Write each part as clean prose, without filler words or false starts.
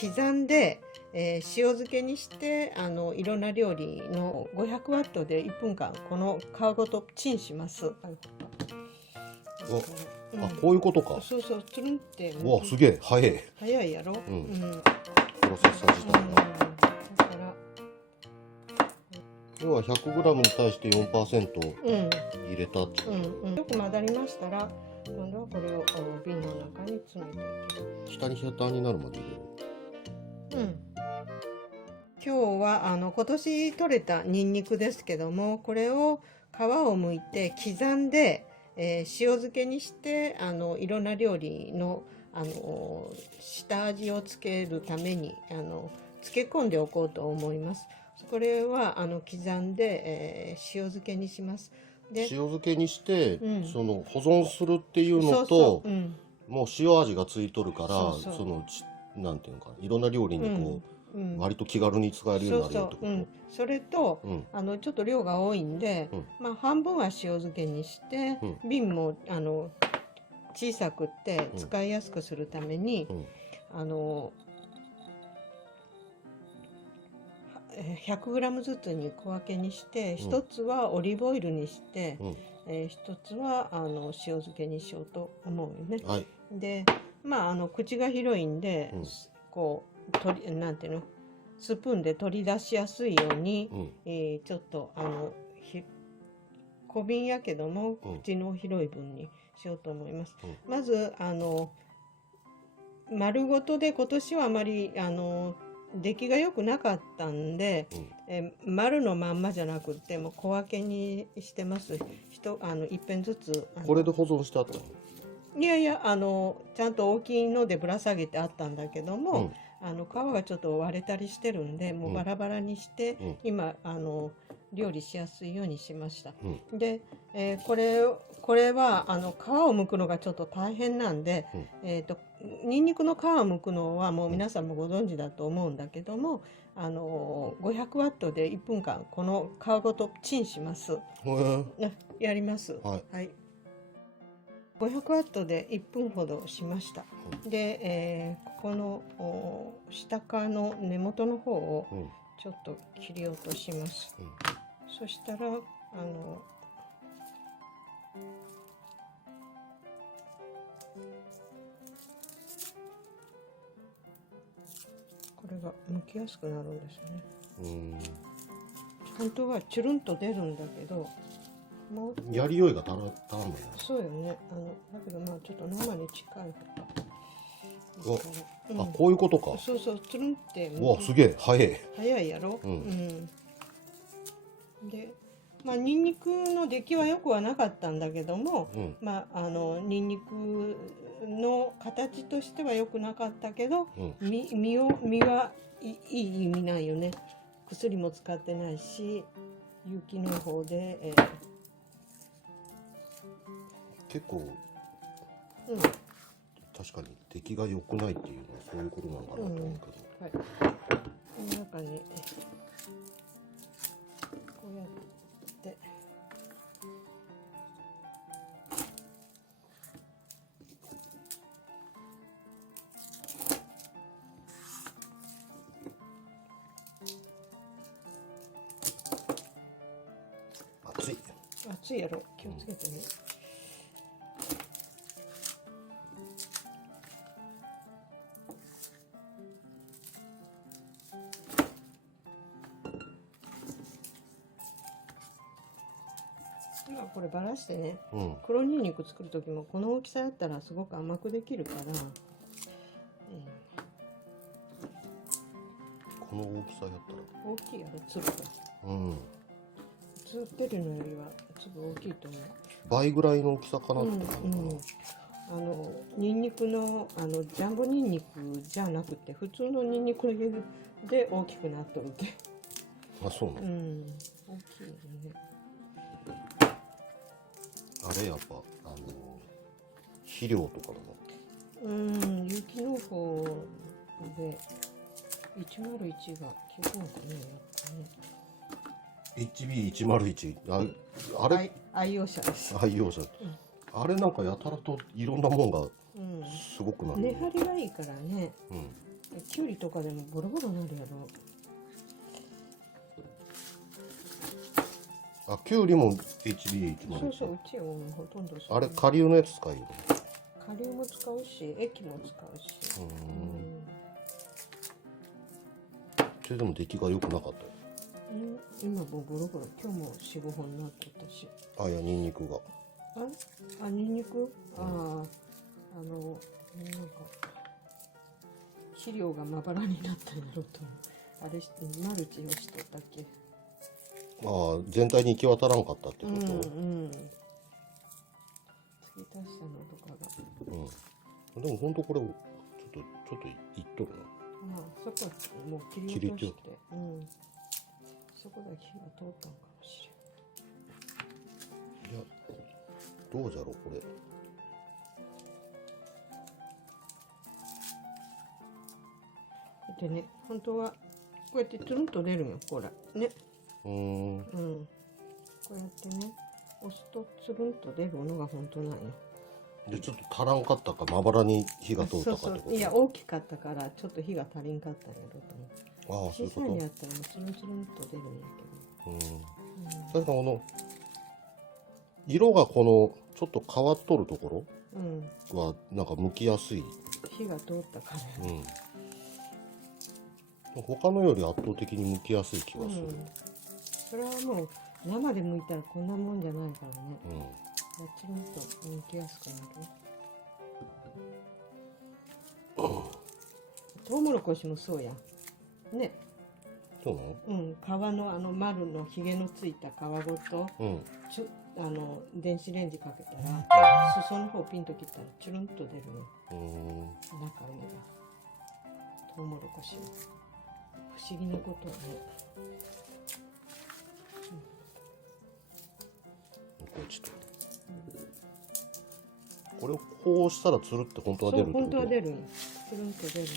刻んで、塩漬けにしていろんな料理の500ワットで1分間この皮ごとチンします。あ、こういうことか。そうそう、つるんって。うわ、すげえ、早い。早いやろ。プロセッサー自体が。だから要は 100g に対して 4% 入れたってこと。よく混ざりましたら、今度はこれを瓶の中に詰めていきます。下にヒャタになるまで入れる。今日は今年採れたニンニクですけども、これを皮を剥いて刻んで、塩漬けにしていろんな料理の下味をつけるために漬け込んでおこうと思います。これは刻んで、塩漬けにします。で、塩漬けにして、その保存するっていうのと、もう塩味がついとるから、そのなんていうのかな、いろんな料理にこう、割と気軽に使えるようになるよってこと。それと、ちょっと量が多いんで、まあ半分は塩漬けにして、瓶も小さくって使いやすくするために、100g ずつに小分けにして、一つはオリーブオイルにして、一つは塩漬けにしようと思うよね。で、まあ口が広いんで、こうなんていうの、スプーンで取り出しやすいように、ちょっと小瓶やけども口の広い分にしようと思います。まず丸ごとで今年はあまり出来が良くなかったんで、丸のまんまじゃなくても小分けにしてます。一遍ずつ。これで保存してあったの？いやいや、ちゃんと大きいのでぶら下げてあったんだけども、皮がちょっと割れたりしてるんで、もうバラバラにして、今料理しやすいようにしました。で、これは皮を剥くのがちょっと大変なんで、ニンニクの皮を剥くのはもう皆さんもご存知だと思うんだけども、500ワットで1分間この皮ごとチンします。やります。はい。500ワットで1分ほどしました。で、ここの下側の根元の方をちょっと切り落とします。そしたらこれが剥きやすくなるんですよね。本当はチュルンと出るんだけど、やりよいが足らんのや。そうよね。だけどまあちょっと生に近い方が。あ、こういうことか。そうそう、つるんって。うわ、すげえ、早い。早いやろ。で、まあニンニクの出来は良くはなかったんだけども、まあニンニクの形としては良くなかったけど、実はいい意味ないよね。薬も使ってないし、有機農法で。結構、確かに出来が良くないっていうのはそういうことなのかなと思うけど、この中にこうやって熱いやろ、気をつけてね。今こればらしてね、黒ニンニク作る時もこの大きさやったらすごく甘くできるから、この大きさやったら大きいやろ、粒が。普通ペルのよりは粒大きいと思う。倍ぐらいの大きさかなってニンニクのジャンボニンニクじゃなくて普通のニンニクで大きくなっとるけ。あ、そうなの。大きいよね。あれやっぱ肥料とかの。有機農法で101が効くのかね、やっぱね。HB101、あれ愛用者です。愛用者、あれなんかやたらといろんなもんがすごくなる、根張りがいいからね。きゅうりとかでもボロボロなるやろ。あ、きゅうりも HBH もある。そうそう、うちはほとんどあれ、顆粒のやつ使うよね。顆粒も使うし、液も使うし。それでも出来が良くなかったよ。今もボロボロ、今日も4、5本になってたし。あ、いや、ニンニクが。ニンニク、なんか肥料がまばらになったんやろと。あれマルチをしとったっけ。ああ、全体に行き渡らんかったってこと。継ぎ足したのとかが。でも本当これちょっといっとるな。そこはもう切り落として、そこだけ火が通ったのかもしれん。いや、どうじゃろうこれ。でね、本当はこうやってつるんと出るよ、ほらね。こうやってね、押すとつるんと出るのが本当なんよ。で、ちょっと足らんかったか、まばらに火が通ったかってこと。いや、大きかったからちょっと火が足りんかったんやろと思う。ああ、そういうこと。小さいのやったらもうつるんつるんと出るんやけど。だからこの色がこのちょっと変わっとるところはなんか剥きやすい。火が通ったから。他のより圧倒的に剥きやすい気がする。それはもう生で剥いたらこんなもんじゃないからね。チルンと剥きやすくなる。トウモロコシもそうやね。そうなの？皮の丸のひげのついた皮ごと、電子レンジかけたら、裾の方ピンと切ったらチュルンと出るの。中身がトウモロコシの不思議なことはね。これをこうしたらつるって本当は出るってこと？本当は出るん。つるんと出る。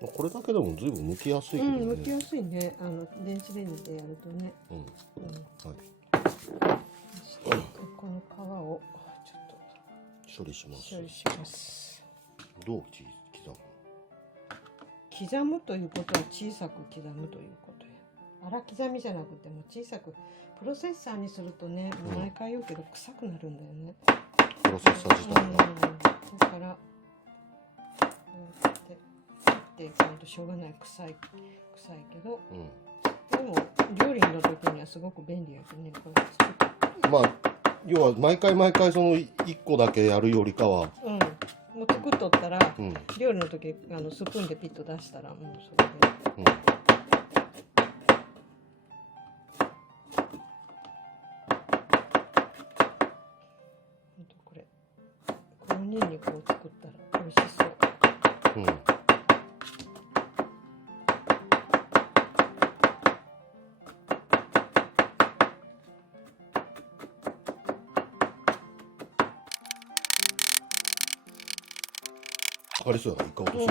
これだけでもずいぶん剥きやすいけどね。剥きやすいね。電子レンジでやるとね。この皮をちょっと処理します。処理します。どう刻む？刻むということは小さく刻むということや。粗刻みじゃなくても小さく。プロセッサーにするとね、毎回言うけど臭くなるんだよね。プロセッサー自体が。だからこうやって切っていかないとしょうがない。臭いけど、でも料理の時にはすごく便利やけどね。これ作ってまあ要は毎回その1個だけやるよりかは、もう作っとったら、料理の時スプーンでピッと出したらもうそれで。ニンニクを作ったら美味しそう。かかりそうやな、イカ落とし。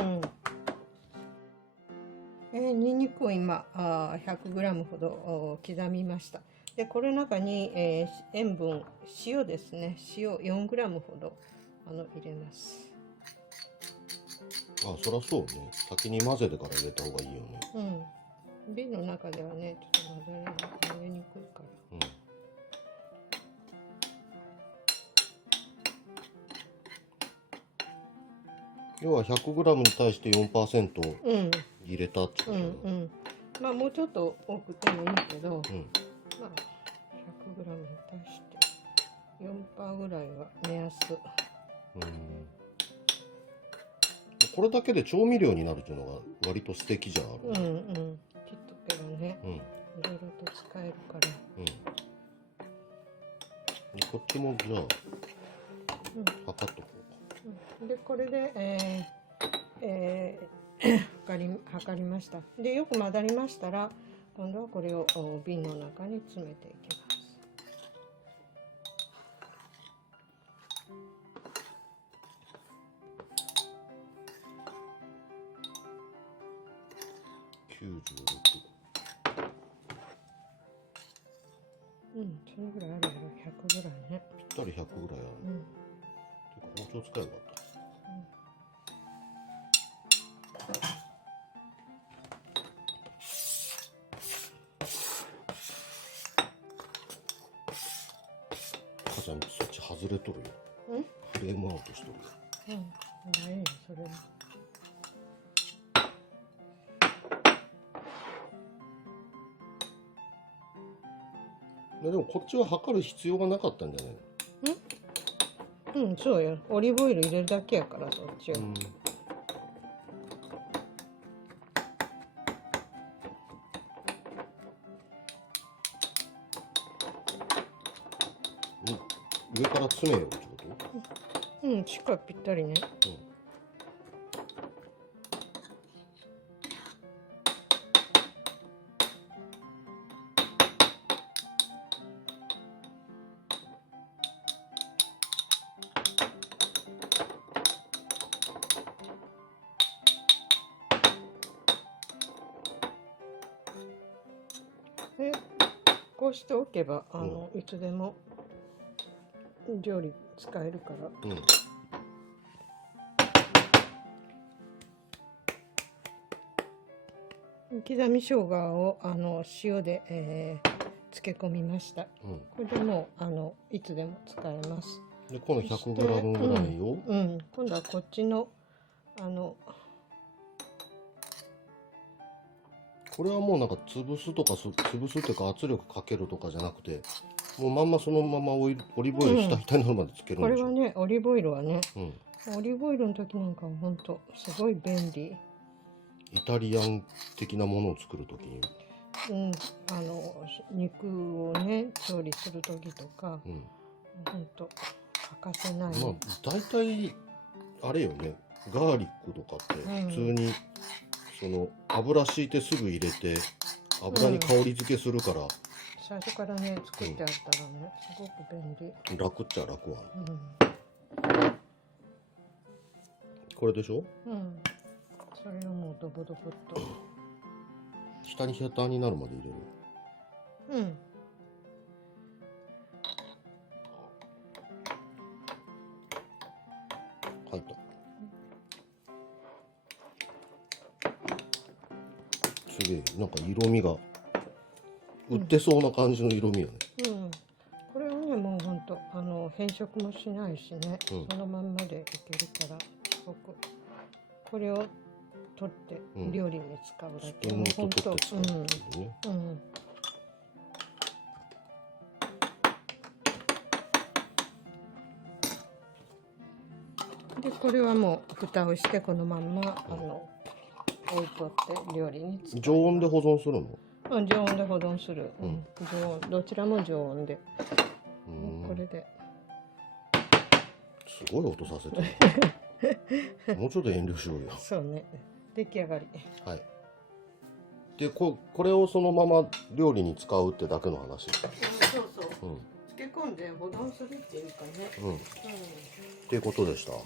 ニンニクを今100g ほど刻みました。でこれの中に、塩分、塩ですね、塩 4g ほど入れます。あ、そりゃそうね。先に混ぜてから入れた方がいいよね。瓶の中ではね、ちょっと混ぜにくいから。要は 100g に対して 4% 入れたってことね。まあもうちょっと多くてもいいけど、まあ 100g に対して 4% ぐらいが目安。これだけで調味料になるっていうのが割と素敵じゃん。きっとけどね、いろいろと使えるから。こっちもじゃあ測っとこうか。でこれで、測りました。でよく混ざりましたら、今度はこれを瓶の中に詰めていきます。そのぐらいあるやろ、100ぐらいね。ぴったり100ぐらいある。包丁使えばよかった。赤ちゃんそっち外れとるよ。フレームアウトしとるよ。ないよそれは。でもこっちは測る必要がなかったんじゃないの？そうよ。オリーブオイル入れるだけやからそっちは。上から詰めようってこと？しっかりぴったりね。でこうしておけばいつでも料理使えるから。刻み生姜を塩で、漬け込みました。これでもういつでも使えます。でこの 100g ぐらいを、今度はこっちのこれはもうなんか潰すっていうか圧力かけるとかじゃなくて、もうまんまそのままオリーブオイル下になるまでつけるんでしょ。これはねオリーブオイルはね、オリーブオイルの時なんかは本当すごい便利。イタリアン的なものを作る時に、肉をね調理する時とか、本当欠かせない。まあ大体あれよね、ガーリックとかって普通にその油敷いてすぐ入れて油に香り付けするから、最初からね作ってあったらね、すごく便利。楽っちゃ楽は。これでしょ。それをもうドボドボっと下にヘタになるまで入れる。入った。すげえ、なんか色味が売ってそうな感じの色味よね。これはねもうほんと変色もしないしね、そのまんまでいけるからすごく。これを取って料理に使うだけ。もうほんと使うっていうね。でこれはもう蓋をしてこのまんま置いとって料理に使う。常温で保存するの？常温で保存する。常温、どちらも常温で。これで。すごい音させてる。もうちょっと遠慮しようよ。そうね。出来上がり。はい。でこれをそのまま料理に使うってだけの話。そうそう。漬け込んで保存するっていうかね。っていうことでした。はい。